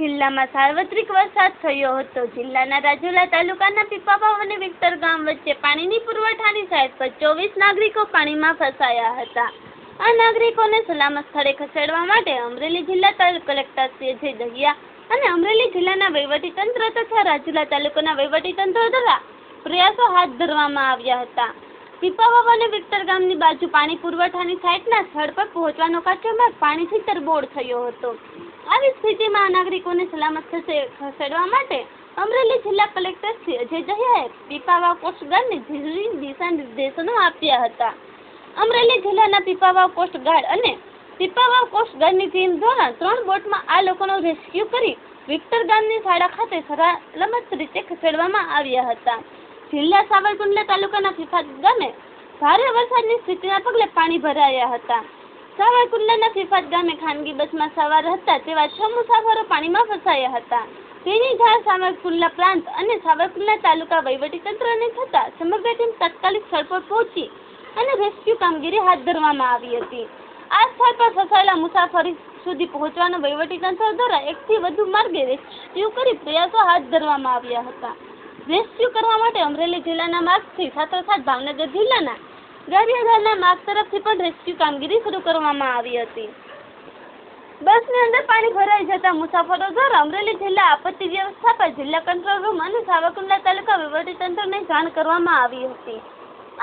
જિલ્લામાં સાર્વત્રિક વરસાદ થયો હતો. જિલ્લાના રાજુલા તાલુકાના પીપાવાવ અને વિક્ટર ગામ વચ્ચે પાણીની પુરવઠાની સાઇટ પર ચોવીસ નાગરિકો પાણીમાં ફસાયા હતા. આ નાગરિકોને સલામત સ્થળે ખસેડવા માટે અમરેલી જિલ્લા તાલુ કલેક્ટર શ્રી અજય દહિયા અને અમરેલી જિલ્લાના વહીવટીતંત્ર તથા રાજુલા તાલુકાના વહીવટીતંત્ર દ્વારા પ્રયાસો હાથ ધરવામાં આવ્યા હતા. પીપાવાવ અને વિક્ટર ગામની બાજુ પાણી પુરવઠાની સાઇટના સ્થળ પર પહોંચવાનો માર્ગ પાણીથી તરબોળ થયો હતો. આવી સ્થિતિમાં નાગરિકોને સલામત થશે ખસેડવા માટે અમરેલી જિલ્લા કલેક્ટર અજય દહિયાએ પીપાવાવ કોસ્ટગાર્ડને જરૂરી દિશા નિર્દેશનો આપ્યા હતા. અમરેલી જિલ્લાના પીપાવાવ કોસ્ટગાર્ડ અને પીપાવાવ કોસ્ટગાર્ડની ટીમ દ્વારા ત્રણ બોટમાં આ લોકોનો રેસ્ક્યુ કરી વિક્ટર ગામની શાળા ખાતે સલામત રીતે ખસેડવામાં આવ્યા હતા. જિલ્લા સાવરકુંડલા તાલુકાના ફિફાત ગામે ભારે વરસાદની સ્થિતિના પગલે પાણી ભરાયા હતા. સાવરકુંડલાના ફિફાત ગામે ખાનગી બસમાં સવાર હતા તેવા છ મુસાફરો પાણીમાં ફસાયા હતા. તેની જાણ સાવરકુંડલા પ્રાંત અને સાવરકુંડલા તાલુકા વહીવટીતંત્રને થતાં સમગ્ર ટીમ તાત્કાલિક સ્થળ પર પહોંચી અને રેસ્ક્યુ કામગીરી હાથ ધરવામાં આવી હતી. આ સ્થળ પર ફસાયેલા મુસાફરી સુધી પહોંચવાનો વહીવટીતંત્ર દ્વારા એકથી વધુ માર્ગે રેસ્ક્યુ કરી પ્રયાસો હાથ ધરવામાં આવ્યા હતા. રેસ્ક્યુ કરવા માટે અમરેલી જિલ્લાના માર્ગથી સાથોસાથ ભાવનગર જિલ્લાના ગારિયાધારના માર્ગ તરફથી પણ રેસ્ક્યુ કામગીરી શરૂ કરવામાં આવી હતી. બસની અંદર પાણી ભરાઈ જતા મુસાફરો દ્વારા અમરેલી જિલ્લા આપત્તિ વ્યવસ્થાપન જિલ્લા કંટ્રોલ રૂમ અને સાવરકુંડલા તાલુકા વહીવટીતંત્રને જાણ કરવામાં આવી હતી.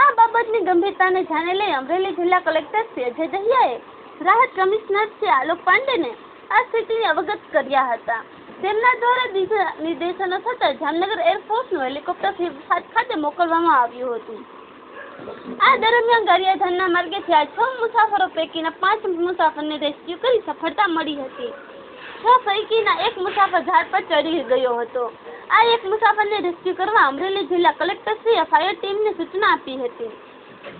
આ બાબતની ગંભીરતાને ધ્યાને લઈ અમરેલી જિલ્લા કલેક્ટર શ્રી અજય દહિયાએ રાહત કમિશનર શ્રી આલોક પાંડેને આ સ્થિતિને અવગત કર્યા હતા. તેમના દ્વારા દિશા નિર્દેશનો થતાં જામનગર એરફોર્સનું હેલિકોપ્ટર ખાતે મોકલવામાં આવ્યું હતું. આ દરમિયાન ગારિયાધાનના માર્ગે થયા છ મુસાફરો પૈકીના પાંચ મુસાફરને રેસ્ક્યુ કરી સફળતા મળી હતી. છ પૈકીના એક મુસાફર ઝાડ પર ચડી ગયો હતો. આ એક મુસાફરને રેસ્ક્યુ કરવા અમરેલી જિલ્લા કલેક્ટરશ્રીએ ફાયર ટીમને સૂચના આપી હતી.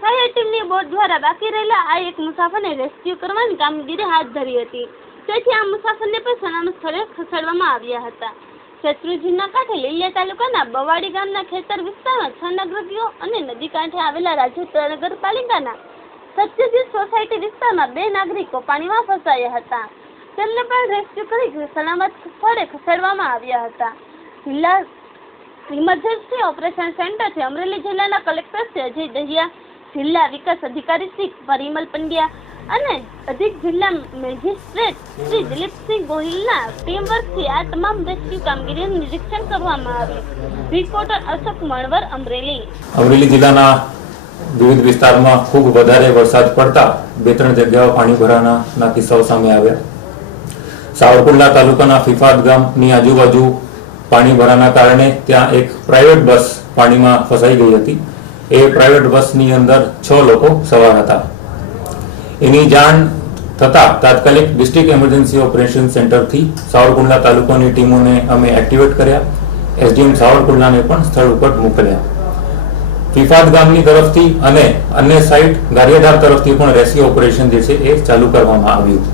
ફાયર ટીમની બોટ દ્વારા બાકી રહેલા આ એક મુસાફરને રેસ્ક્યુ કરવાની કામગીરી હાથ ધરી હતી. તેથી આ મુસાફરને પણ સલામત સ્થળે ખસેડવામાં આવ્યા હતા. શત્રુંજીના કાંઠે લીલિયા તાલુકાના બવાડી ગામના ખેતર વિસ્તારમાં છ નગરકીઓ અને નદી કાંઠે આવેલા રાજેન્દ્ર નગરપાલિકાના સત્યજીત સોસાયટી વિસ્તારમાં બે નાગરિકો પાણીમાં ફસાયા હતા. તેમને પણ રેસ્ક્યુ કરી સલામત સ્થળે ખસેડવામાં આવ્યા હતા. જિલ્લા ઇમરજન્સી ઓપરેશન સેન્ટરથી અમરેલી જિલ્લાના કલેક્ટર શ્રી અજય દહિયા, જિલ્લા વિકાસ અધિકારી શ્રી પરિમલ પંડ્યા અને અધિક જિલ્લા મેજિસ્ટ્રેટ શ્રી દિલીપસિંહ ગોહિલના ટીમવર્કથી આ તમામ રેસ્ક્યુ કામગીરીનું નિરીક્ષણ કરવામાં આવ્યું. રિપોર્ટર અશોક મણવર અમરેલી. અમરેલી જિલ્લાના વિવિધ વિસ્તારમાં ખૂબ વધારે વરસાદ પડતા બે ત્રણ જગ્યાઓ પાણી ભરાવાના કિસ્સાઓ સામે આવ્યા. સાવરકુંડલા તાલુકાના ફિફાત ગામની આજુબાજુ પાણી ભરાના કારણે ત્યાં એક પ્રાઇવેટ બસ પાણીમાં ફસાઈ ગઈ હતી. એ પ્રાઇવેટ બસની અંદર છ લોકો સવાર હતા. એની જાણ થતા તાત્કાલિક ડિસ્ટ્રિક્ટ એમરજન્સી ઓપરેશન સેન્ટરથી સાવરકુંડલા તાલુકાની ટીમોને અમે એક્ટિવેટ કર્યા. એસડીએમ સાવરકુંડલાને પણ સ્થળ ઉપર મોકલ્યા. ફિફાત ગામની તરફથી અને અન્ય સાઇટ ગારિયાધાર તરફથી પણ રેસ્ક્યુ ઓપરેશન જે છે એ ચાલુ કરવામાં આવ્યું.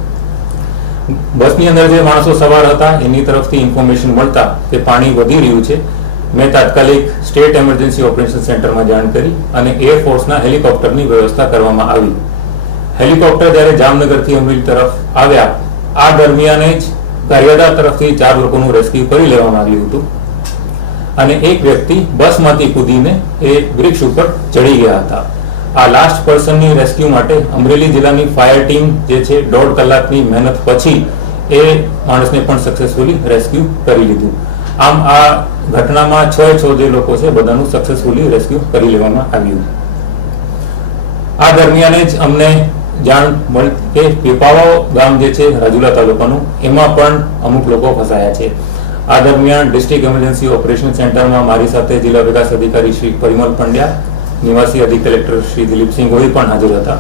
બસની અંદર જે માણસો સવાર હતા, એની તરફથી ઇન્ફોર્મેશન મળતા કે પાણી વધી રહ્યું છે. મેં તાત્કાલિક સ્ટેટ એમરજન્સી ઓપરેશન સેન્ટરમાં જાણ કરી અને એરફોર્સના હેલિકોપ્ટરની વ્યવસ્થા કરવામાં આવી. હેલિકોપ્ટર જ્યારે જામનગરથી અમરેલી તરફ આવ્યા, આ દરમિયાન જ ગારિયાધાર તરફથી ચાર લોકોનું રેસ્ક્યુ કરી લેવામાં આવ્યું હતું. અને એક વ્યક્તિ બસમાંથી કૂદીને એ વૃક્ષ ઉપર ચડી ગયા હતા. આ લાસ્ટ પર્સનની રેસ્ક્યુ માટે અમરેલી જિલ્લાની ફાયર ટીમ જે છે, દોઢ કલાકની મહેનત પછી એ માણસને પણ સક્સેસફુલી રેસ્ક્યુ કરી લીધું. આમ આ ઘટનામાં છ છ જે લોકો છે, બધાનું સક્સેસફુલી રેસ્ક્યુ કરી લેવામાં આવ્યું. આ દરમિયાન જ અમને જાણ કે પીપાવાવ ગામ જે છે, રાજુલા તાલુકાનું, એમાં પણ અમુક લોકો ફસાયા છે. આ દરમિયાન ડિસ્ટ્રિક્ટ એમરજન્સી ઓપરેશન સેન્ટરમાં મારી સાથે જિલ્લા વિકાસ અધિકારી શ્રી પરિમલ પંડ્યા, નિવાસી અધિક કલેક્ટર શ્રી દિલીપસિંહ ગોહિલ પણ હાજર હતા.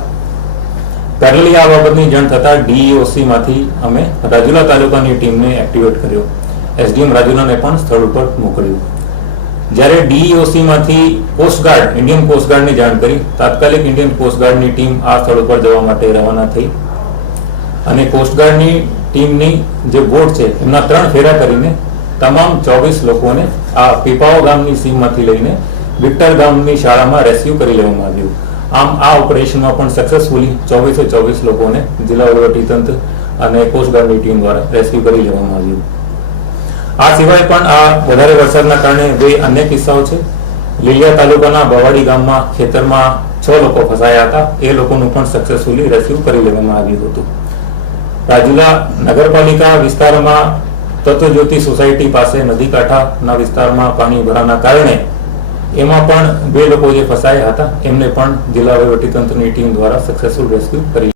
પેરેલી આ બાબતની જાણ થતાં ડીઈઓસી માંથી અમે રાજુલા તાલુકાની ટીમને એક્ટિવેટ કર્યો. એસડીએમ રાજુલાને પણ સ્થળ ઉપર મોકલ્યું. જ્યારે ડીઈઓસી માંથી કોસ્ટગાર્ડ ઇન્ડિયન કોસ્ટગાર્ડની જાણ કરી, તાત્કાલિક ઇન્ડિયન કોસ્ટગાર્ડની ટીમ આ સ્થળ ઉપર જવા માટે રવાના થઈ. અને કોસ્ટગાર્ડની ટીમની જે બોટ છે, એમના ત્રણ ફેરા કરીને તમામ ચોવીસ લોકોને આ પીપાઓ ગામની સીમમાંથી લઈને વિક્ટર ગામની શાળામાં રેસ્ક્યુ કરી લેવામાં આવ્યું. આમ આ ઓપરેશનમાં પણ સક્સેસફુલી ચોવીસે ચોવીસ લોકોને જિલ્લા વહીવટીતંત્ર અને કોસ્ટગાર્ડની ટીમ દ્વારા રેસ્ક્યુ કરી લેવામાં આવ્યું. આ સિવાય પણ આ વધારે વરસાદના કારણે બે અન્ય કિસ્સાઓ છે. લીલિયા તાલુકાના બવાડી ગામમાં ખેતરમાં છ લોકો ફસાયા હતા. એ લોકોનું પણ સક્સેસફુલી રેસ્ક્યુ કરી લેવામાં આવ્યું હતું. રાજુલા નગરપાલિકા વિસ્તારમાં તત્વજ્યોતિ સોસાયટી પાસે નદી કાંઠાના વિસ્તારમાં પાણી ભરાના કારણે એમાં પણ બે લોકો જે ફસાયા હતા, એમને પણ જિલ્લા વહીવટીતંત્રની ટીમ દ્વારા સક્સેસફુલ રેસ્ક્યુ કરી